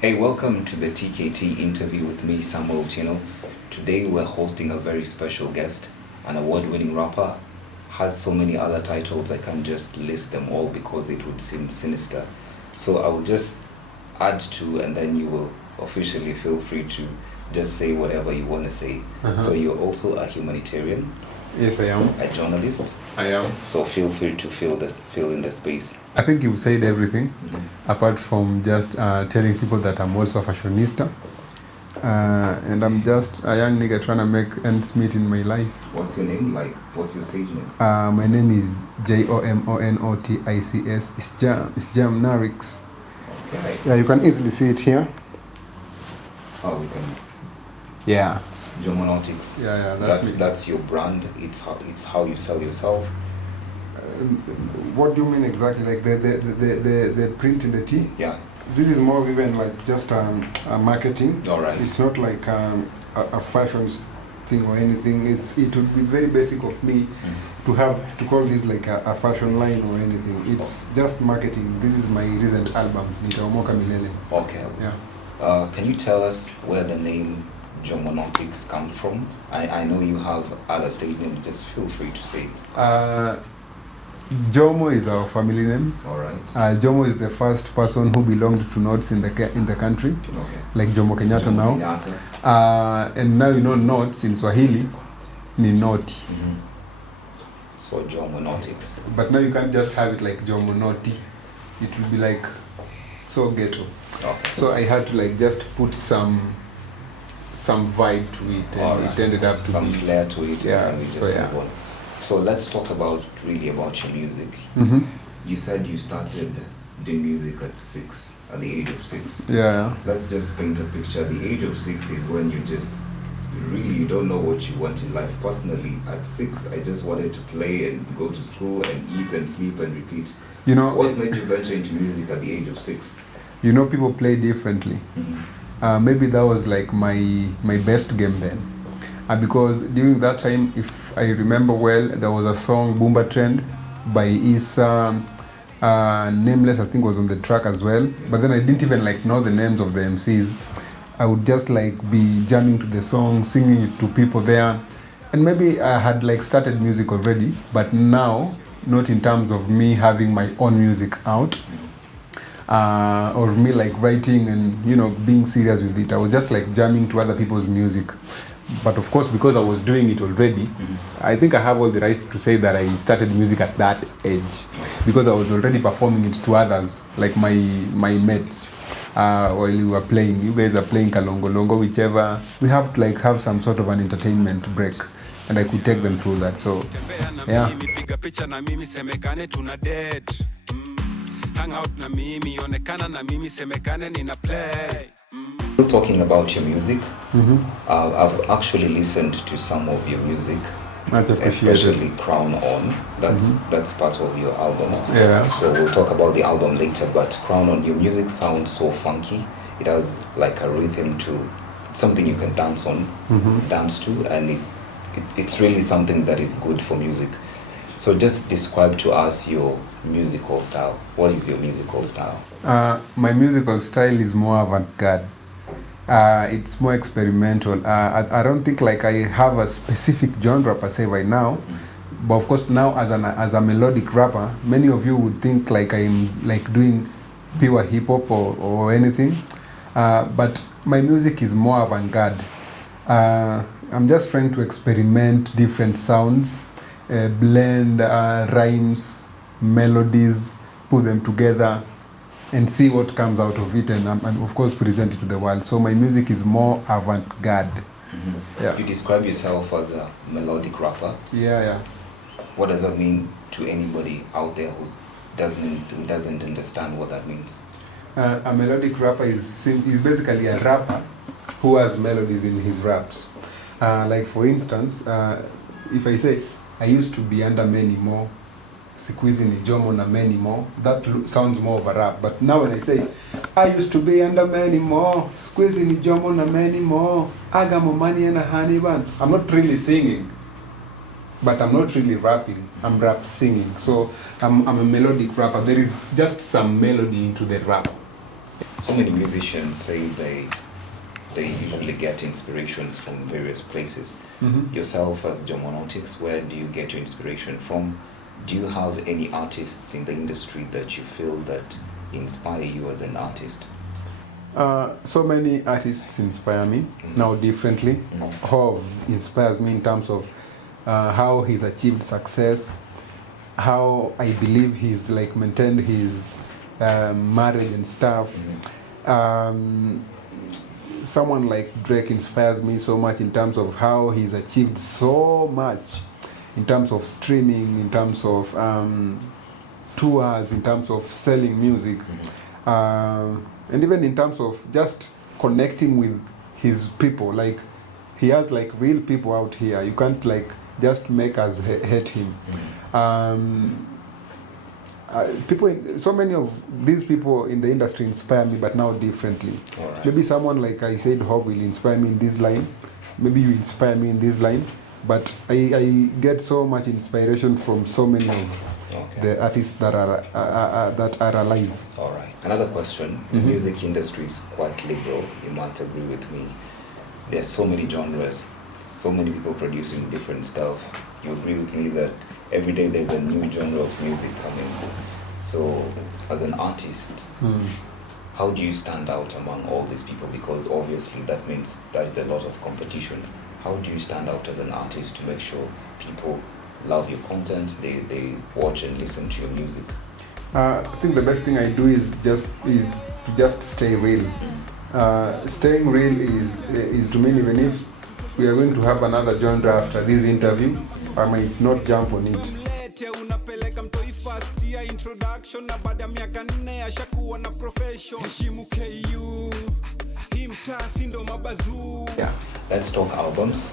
Hey, welcome to the TKT interview with me, Samuel Otieno. Today we're hosting a very special guest, an award-winning rapper. Has so many other titles, I can't just list them all because it would seem sinister. So I will just add to, and then you will officially feel free to just say whatever you want to say. So you're also a humanitarian? Yes, I am. A journalist? I am. So feel free to fill in the space. I think you've said everything, apart from just telling people that I'm also a fashionista. And I'm just a young nigga trying to make ends meet in my life. What's your name? What's your stage name? My name is Jomonotics. It's Jomonotics. Okay. Yeah, you can easily see it here. Oh, we can. Yeah. Jomonotics. Yeah, that's your brand. It's how you sell yourself. What do you mean exactly? Like the print in the T? Yeah. This is more even like just a marketing. All right. It's not like a fashion thing or anything. It would be very basic of me to call this like a fashion line or anything. It's just marketing. This is my recent album, NitaOmoka Milele. Okay. Yeah. Can you tell us where the name Jomonotics comes from? I know you have other stage names. Just feel free to say. Jomo is our family name. All right. Jomo is the first person who belonged to Norths in the country, Okay. like Jomo Kenyatta Jomo now. Kenyatta. And now you know Norths in Swahili, ni Noti. So Jomonotics. But now you can't just have it like Jomonoti. It will be like so ghetto. Okay. So I had to like just put some vibe to it, and it ended up to some be flair to it. Yeah. And we just So yeah. move on. So let's talk about your music. You said you started doing music at the age of 6. Yeah. Let's just paint a picture. The age of 6 is when you don't know what you want in life. Personally, at 6, I just wanted to play and go to school and eat and sleep and repeat. You know What made you venture into music at the age of 6? You know, people play differently. Maybe that was like my best game then. Because during that time, if I remember well, there was a song, Boomba Trend, by Issa, Nameless, I think was on the track as well. Yes. But then I didn't even like know the names of the MCs. I would just like be jamming to the song, singing it to people there. And maybe I had like started music already, but now, not in terms of me having my own music out, or me like writing and, you know, being serious with it. I was just like jamming to other people's music. But of course, because I was doing it already, I think I have all the rights to say that I started music at that age, because I was already performing it to others, like my mates, while you were playing. You guys are playing Kalongolongo, whichever. We have to like have some sort of an entertainment break, and I could take them through that. So, yeah. Hang out na mimi, onekana na mimi, semekane nina play. Still talking about your music, I've actually listened to some of your music, Much appreciated. especially Crown On. That's part of your album. Yeah. So we'll talk about the album later, but Crown On, your music sounds so funky. It has like a rhythm to something you can dance to, and it's really something that is good for music. So just describe to us your musical style. What is your musical style? My musical style is more avant-garde. It's more experimental. I don't think like I have a specific genre per se right now. But of course now as a melodic rapper, many of you would think like I'm like doing pure hip-hop or anything. But my music is more avant-garde. I'm just trying to experiment different sounds, blend rhymes, melodies, put them together and see what comes out of it, and of course present it to the world. So my music is more avant-garde. Yeah. You describe yourself as a melodic rapper. Yeah. What does that mean to anybody out there who doesn't understand what that means? A melodic rapper is basically a rapper who has melodies in his raps. Like for instance, if I say I used to be under many more, squeezing ni Jomo na many more, that sounds more of a rap. But now when I say I used to be under many more, squeezing ni Jomo na many more, I got more money and a honey bun, I'm not really singing, but I'm not really rapping. I'm rap singing. So I'm a melodic rapper. There is just some melody into the rap. So many musicians say they usually get inspirations from various places. Yourself as Jomonotics, where do you get your inspiration from? Do you have any artists in the industry that you feel that inspire you as an artist? So many artists inspire me now differently. Hov inspires me in terms of how he's achieved success, how I believe he's like maintained his marriage and stuff. Someone like Drake inspires me so much in terms of how he's achieved so much in terms of streaming, in terms of tours, in terms of selling music, and even in terms of just connecting with his people. Like, he has like real people out here. You can't like just make us hate him. So many of these people in the industry inspire me, but now differently. Right. Maybe someone like I said, Hov will inspire me in this line. Maybe you inspire me in this line. But I get so much inspiration from so many of the artists that are alive. All right. Another question. The music industry is quite liberal. You might agree with me. There's so many genres, so many people producing different stuff. You agree with me that every day there's a new genre of music coming. So, as an artist, how do you stand out among all these people? Because obviously that means there is a lot of competition. How do you stand out as an artist to make sure people love your content, they watch and listen to your music? I think the best thing I do is to just stay real. Staying real is to mean even if we are going to have another genre after this interview, I might not jump on it. Unapeleka mtoi first year introduction na baada ya miaka 4 ashakuwa na profession. Heshimu KU hii mtaa si ndo mabazu. Yeah, let's talk albums.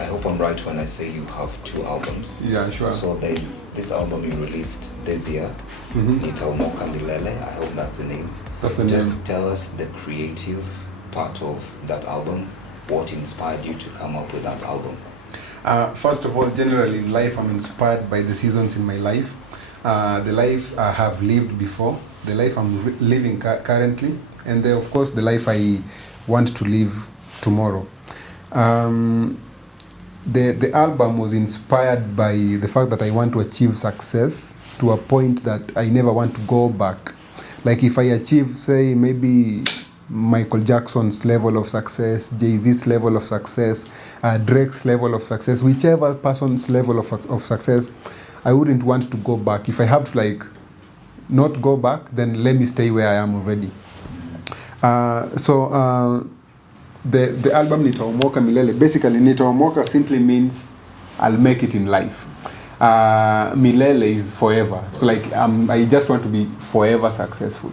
I hope I'm right when I say you have 2 albums. Yeah, sure. So there's this album you released this year, NitaOmoka Milele. I hope that's the name. That's the name. Just tell us the creative part of that album. What inspired you to come up with that album? First of all, generally in life, I'm inspired by the seasons in my life. The life I have lived before, the life I'm living currently, and of course the life I want to live tomorrow. The album was inspired by the fact that I want to achieve success to a point that I never want to go back. Like if I achieve, say, maybe Michael Jackson's level of success, Jay-Z's level of success, Drake's level of success, whichever person's level of success, I wouldn't want to go back. If I have to like not go back, then let me stay where I am already. The album NitaOmoka Milele, basically NitaOmoka simply means I'll make it in life. Milele is forever. So like I just want to be forever successful.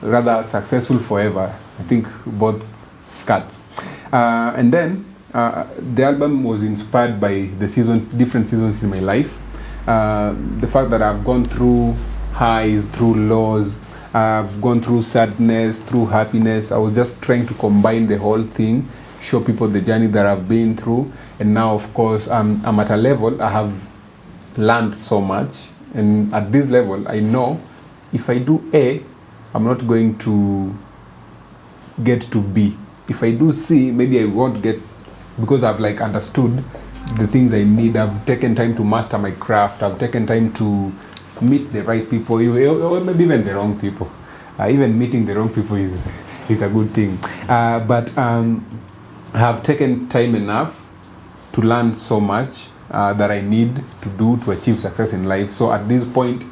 Rather successful forever. I think both cuts. And then the album was inspired by the different seasons in my life. The fact that I've gone through highs, through lows, I've gone through sadness, through happiness. I was just trying to combine the whole thing, show people the journey that I've been through. And now, of course, I'm at a level, I have learned so much. And at this level, I know if I do A, I'm not going to get to B. If I do C, maybe I won't get, because I've like understood the things I need. I've taken time to master my craft. I've taken time to meet the right people, or maybe even the wrong people. Even meeting the wrong people is a good thing. But I have taken time enough to learn so much that I need to do to achieve success in life. So at this point,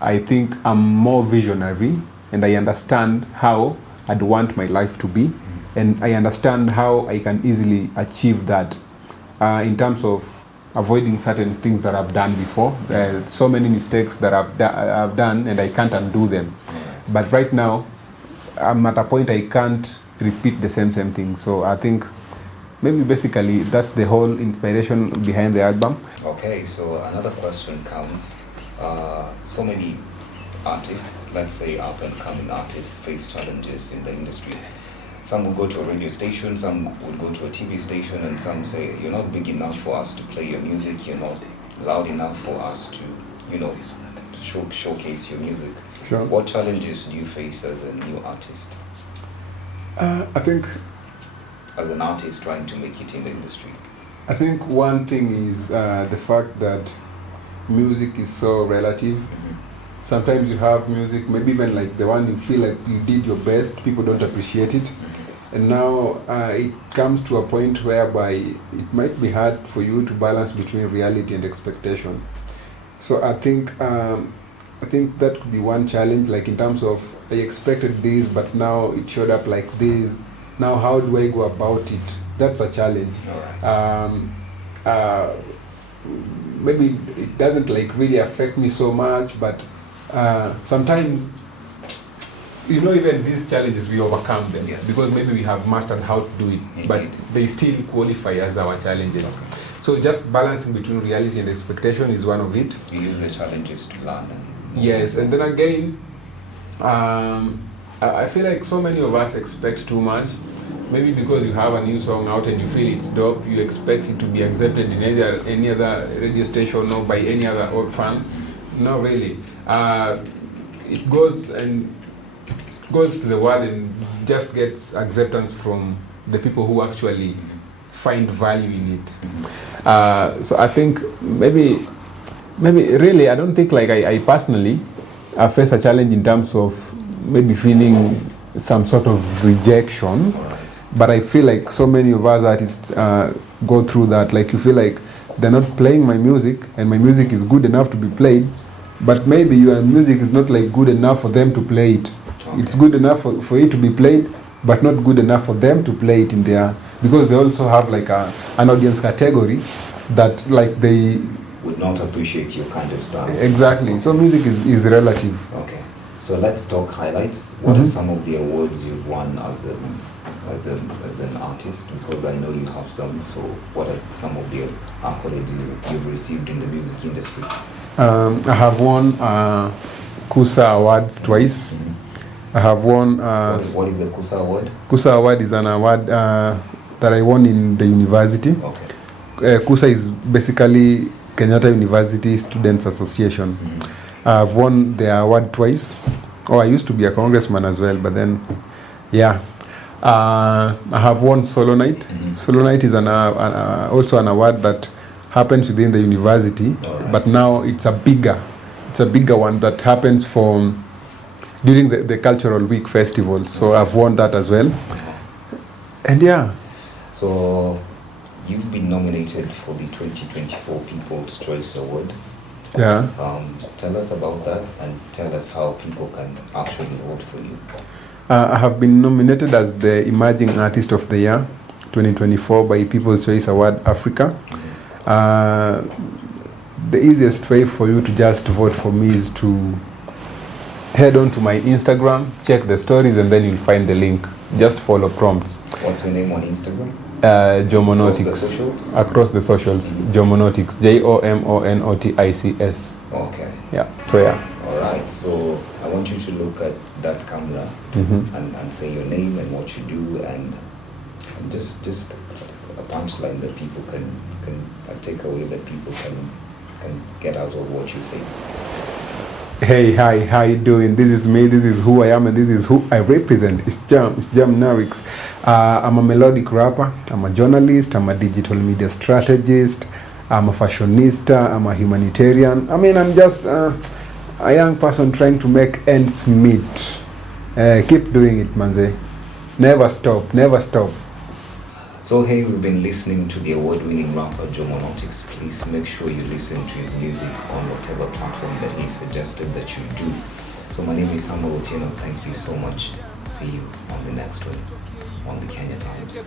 I think I'm more visionary, and I understand how I'd want my life to be, and I understand how I can easily achieve that in terms of avoiding certain things that I've done before. There are so many mistakes that I've done, and I can't undo them. But right now, I'm at a point I can't repeat the same thing. So I think maybe basically that's the whole inspiration behind the album. Okay, so another question comes. So many artists, let's say up and coming artists, face challenges in the industry. Some will go to a radio station, some would go to a TV station, and some say, you're not big enough for us to play your music, you're not loud enough for us to, showcase your music. Sure. What challenges do you face as a new artist? I think As an artist trying to make it in the industry? I think one thing is the fact that music is so relative. Sometimes you have music, maybe even like the one you feel like you did your best, people don't appreciate it. And now it comes to a point whereby it might be hard for you to balance between reality and expectation. So I think that could be one challenge, like in terms of I expected this, but now it showed up like this. Now how do I go about it? That's a challenge. All right. Maybe it doesn't like really affect me so much, but sometimes, you know, even these challenges we overcome them. Yes. Because maybe we have mastered how to do it. Indeed. But they still qualify as our challenges. Okay. So just balancing between reality and expectation is one of it. You use the challenges to learn. Yes, and then again, I feel like so many of us expect too much. Maybe because you have a new song out and you feel it's dope, you expect it to be accepted in any other radio station or by any other old fan. Not really. It goes to the world and just gets acceptance from the people who actually find value in it. So I think maybe really I don't think like I personally face a challenge in terms of maybe feeling some sort of rejection. But I feel like so many of us artists go through that. Like you feel like they're not playing my music and my music is good enough to be played, but maybe your music is not like good enough for them to play it. Okay. It's good enough for it to be played, but not good enough for them to play it in their, because they also have like an audience category that like they would not appreciate your kind of style. Exactly. So music is relative. Okay. So let's talk highlights. What are some of the awards you've won as an artist? Because I know you have some. So what are some of the accolades you've received in the music industry? I have won KUSA Awards twice. I have won... what is the KUSA Award? KUSA Award is an award that I won in the university. Okay. KUSA is basically Kenyatta University Students Association. I've won the award twice. Oh, I used to be a congressman as well, but then, yeah. I have won Solo Night. Solo Night is also an award that happens within the university, but now it's a bigger one that happens during the Cultural Week Festival. So I've won that as well. And yeah. So you've been nominated for the 2024 People's Choice Award. Yeah. Tell us about that and tell us how people can actually vote for you. I have been nominated as the Emerging Artist of the Year 2024 by People's Choice Award Africa. The easiest way for you to just vote for me is to head on to my Instagram, check the stories, and then you'll find the link. Just follow prompts. What's your name on Instagram? Jomonotics. Across the socials. Jomonotics. JOMONOTICS. Okay. Yeah. So yeah. All right. So I want you to look at that camera and say your name and what you do and just a punchline that people can take away, that people can get out of what you say. Hey, hi, how you doing? This is me, this is who I am, and this is who I represent. It's Jomonotics. I'm a melodic rapper, I'm a journalist, I'm a digital media strategist, I'm a fashionista, I'm a humanitarian. I mean, I'm just a young person trying to make ends meet. Keep doing it, manze. Never stop, never stop. So hey, we've been listening to the award-winning rapper Jomonotics. Please make sure you listen to his music on whatever platform that he suggested that you do. So my name is Samuel Otieno. Thank you so much. See you on the next one on the Kenya Times.